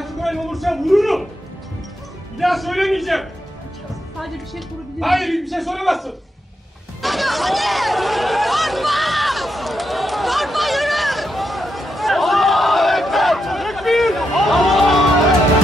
karşı koyan olursa vururum. Bir daha söylemeyeceğim. Sadece bir şey sorabilir miyim? Hayır, bir şey soramazsın. Hadi! Korkma! Korkma, yürü! Allahu Ekber! Tekbir! Allahu Ekber!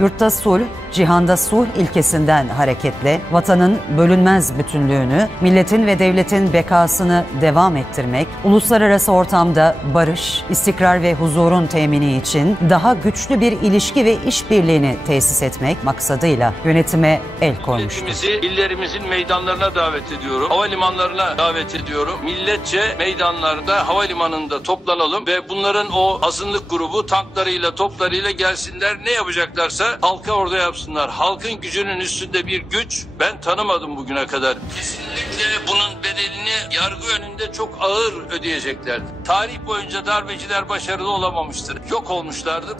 Yurtta sulh, cihanda sulh ilkesinden hareketle vatanın bölünmez bütünlüğünü, milletin ve devletin bekasını devam ettirmek, uluslararası ortamda barış, istikrar ve huzurun temini için daha güçlü bir ilişki ve işbirliğini tesis etmek maksadıyla yönetime el koymuştur. Milletimizi illerimizin meydanlarına davet ediyorum. Havalimanlarına davet ediyorum. Milletçe meydanlarda, havalimanında toplanalım ve bunların o azınlık grubu tanklarıyla, toplarıyla gelsinler. Ne yapacaklarsa halka orada yapsınlar. Halkın gücünün üstünde bir güç ben tanımadım bugüne kadar. Kesinlikle bunun bedelini yargı önünde çok ağır ödeyecekler. Tarih boyunca darbeciler başarılı olamamıştır. Yok olmuşlardır.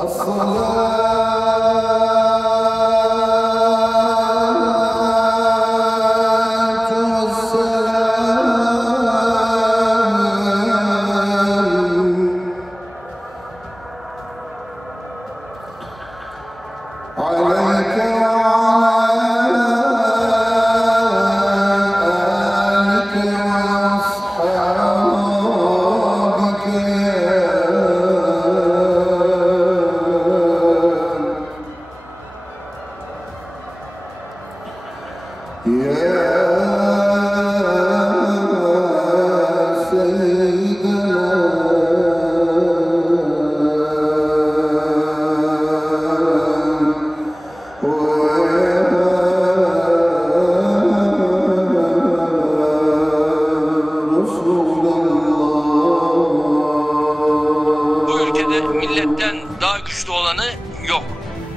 Bu ülkede milletten daha güçlü olanı yok.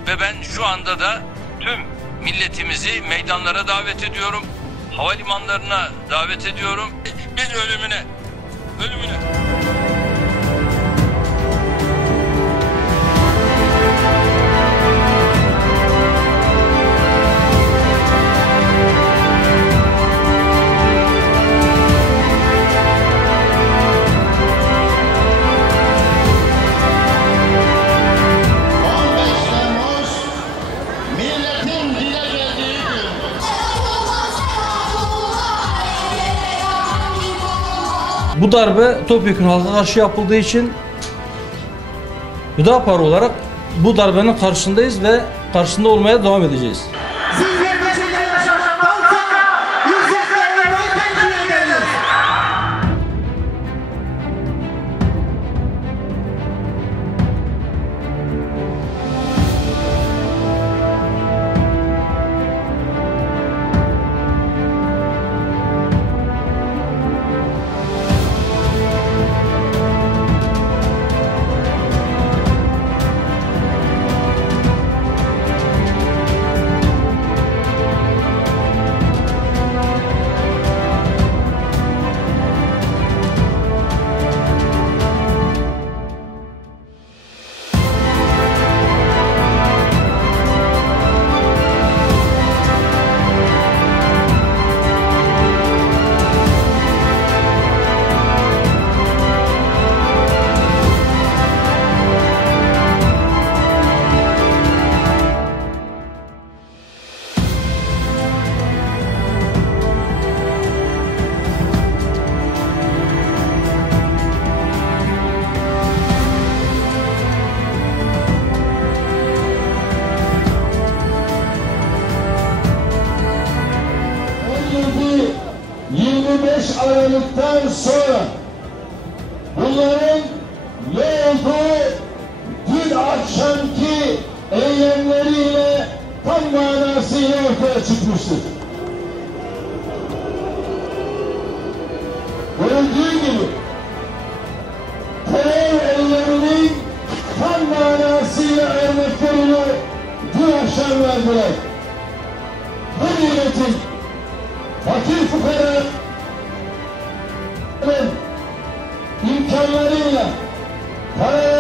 Ve ben şu anda da tüm milletimizi meydanlara davet ediyorum. Havalimanlarına davet ediyorum. Bir ölümüne. Bu darbe topyekun halka karşı yapıldığı için Hüdapar olarak bu darbenin karşısındayız ve karşısında olmaya devam edeceğiz. 15 Aralık'tan sonra bunların ne olduğu dün akşamki eylemleriyle tam manasıyla ortaya çıkmıştır. Görüldüğü gibi terör eyleminin tam manasıyla örneklerini dün akşam verdiler. Bu milletin fakir fukara imkanlarıyla para